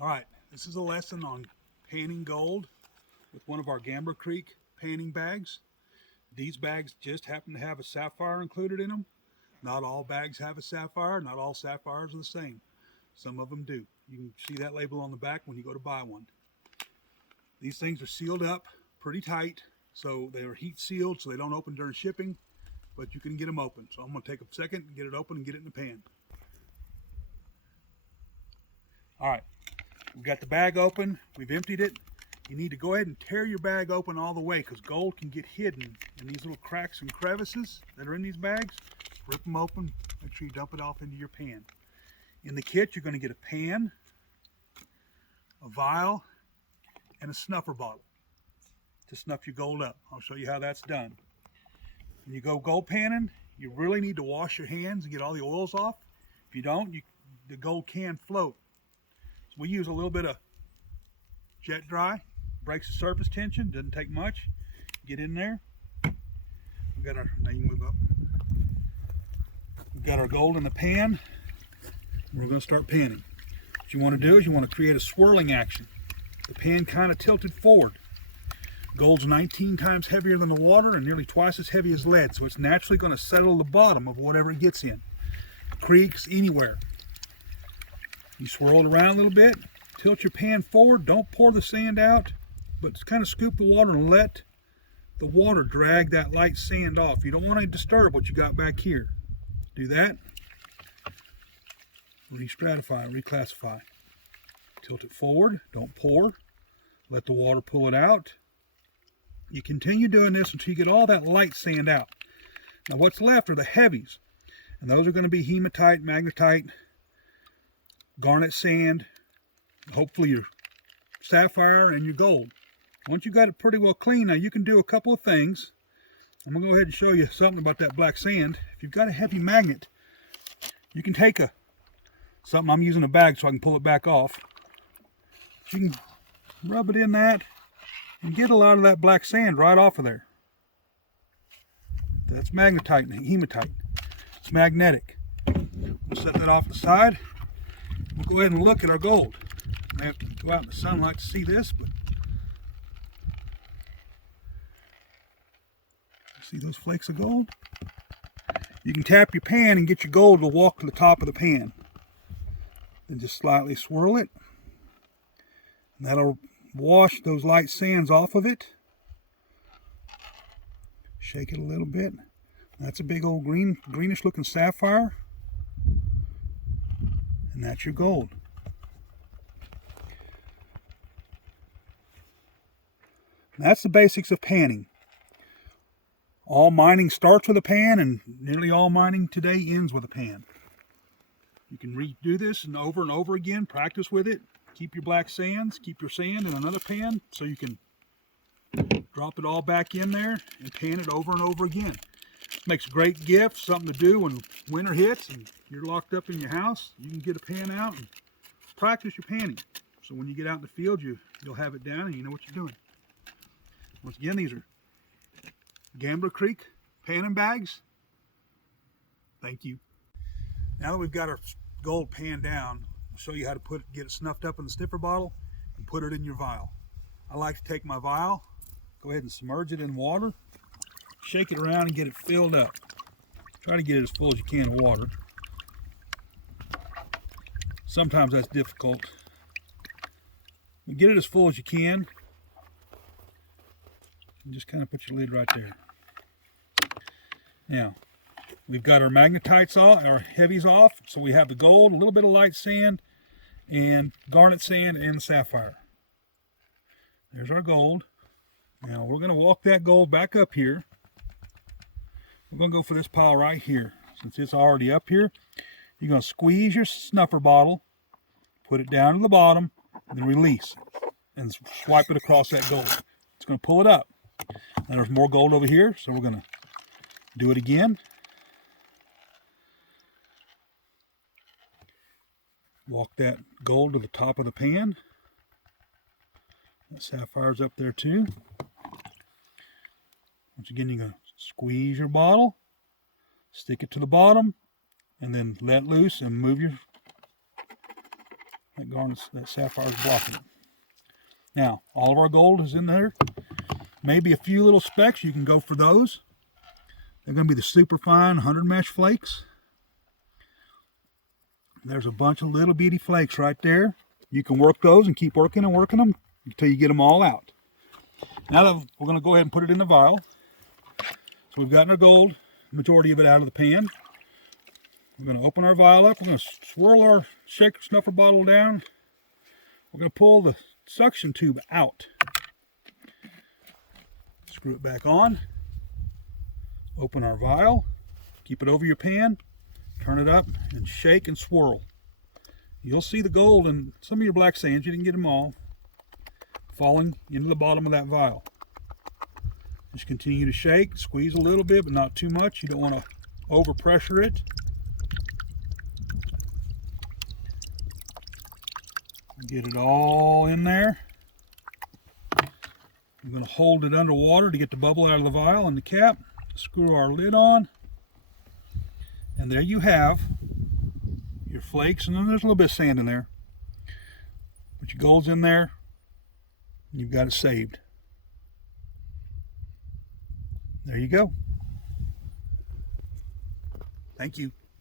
All right, this is a lesson on panning gold with one of our Gambler Creek panning bags. These bags just happen to have a sapphire included in them. Not all bags have a sapphire. Not all sapphires are the same. Some of them do. You can see that label on the back when you go to buy one. These things are sealed up pretty tight, so they are heat sealed so they don't open during shipping, but you can get them open. So I'm going to take a second and get it open and get it in the pan. All right, we've got the bag open. We've emptied it. You need to go ahead and tear your bag open all the way because gold can get hidden in these little cracks and crevices that are in these bags. Rip them open. Make sure you dump it off into your pan. In the kit, you're going to get a pan, a vial, and a snuffer bottle to snuff your gold up. I'll show you how that's done. When you go gold panning, you really need to wash your hands and get all the oils off. If you don't, the gold can float. So we use a little bit of jet dry, breaks the surface tension, doesn't take much. Get in there. We got our, now you move up. We've got our gold in the pan. We're going to start panning. What you want to do is you want to create a swirling action. The pan kind of tilted forward. Gold's 19 times heavier than the water and nearly twice as heavy as lead, so it's naturally going to settle the bottom of whatever it gets in. Creeks, anywhere. You swirl it around a little bit, tilt your pan forward, don't pour the sand out, but kind of scoop the water and let the water drag that light sand off. You don't want to disturb what you got back here. Do that. Re-stratify, reclassify. Tilt it forward, don't pour. Let the water pull it out. You continue doing this until you get all that light sand out. Now what's left are the heavies. And those are going to be hematite, magnetite, garnet sand, hopefully your sapphire and your gold. Once you got it pretty well clean, now you can do a couple of things. I'm going to go ahead and show you something about that black sand. If you've got a heavy magnet, you can take something, I'm using a bag so I can pull it back off. You can rub it in that and get a lot of that black sand right off of there. That's magnetite and hematite. It's magnetic. We'll set that off to the side. We'll go ahead and look at our gold. I have to go out in the sunlight to see this, but see those flakes of gold? You can tap your pan and get your gold to walk to the top of the pan. Then just slightly swirl it. And that'll wash those light sands off of it. Shake it a little bit. That's a big old greenish looking sapphire. And that's your gold. And that's the basics of panning. All mining starts with a pan, and nearly all mining today ends with a pan. You can redo this and over again, practice with it. Keep your black sands, keep your sand in another pan so you can drop it all back in there and pan it over and over again. Makes a great gift, something to do when winter hits and you're locked up in your house. You can get a pan out and practice your panning. So when you get out in the field, you'll have it down and you know what you're doing. Once again, these are Gambler Creek panning bags. Thank you. Now that we've got our gold pan down, I'll show you how to get it snuffed up in the sniffer bottle and put it in your vial. I like to take my vial, go ahead and submerge it in water, shake it around and get it filled up. Try to get it as full as you can of water. Sometimes that's difficult. But get it as full as you can. And just kind of put your lid right there. Now, we've got our magnetites off, our heavies off, so we have the gold, a little bit of light sand, and garnet sand, and the sapphire. There's our gold. Now we're going to walk that gold back up here. We're going to go for this pile right here. Since it's already up here, you're going to squeeze your snuffer bottle, put it down to the bottom, and then release, and swipe it across that gold. It's going to pull it up. Now there's more gold over here, so we're going to do it again. Walk that gold to the top of the pan. That sapphire's up there too. Once again, you're going to squeeze your bottle, stick it to the bottom, and then let loose and move your That garnet, that sapphire is blocking it. Now, all of our gold is in there. Maybe a few little specks, you can go for those. They're going to be the super fine 100 mesh flakes. There's a bunch of little bitty flakes right there. You can work those and keep working and working them until you get them all out. Now that we're going to go ahead and put it in the vial. So we've gotten our gold, majority of it out of the pan. We're going to open our vial up. We're going to swirl our shaker snuffer bottle down. We're going to pull the suction tube out. Screw it back on. Open our vial. Keep it over your pan. Turn it up and shake and swirl. You'll see the gold and some of your black sands, you didn't get them all, falling into the bottom of that vial. Just continue to shake, squeeze a little bit, but not too much. You don't want to overpressure it. Get it all in there. I'm going to hold it underwater to get the bubble out of the vial and the cap. Screw our lid on. And there you have your flakes, and then there's a little bit of sand in there. But your gold's in there, and you've got it saved. There you go. Thank you.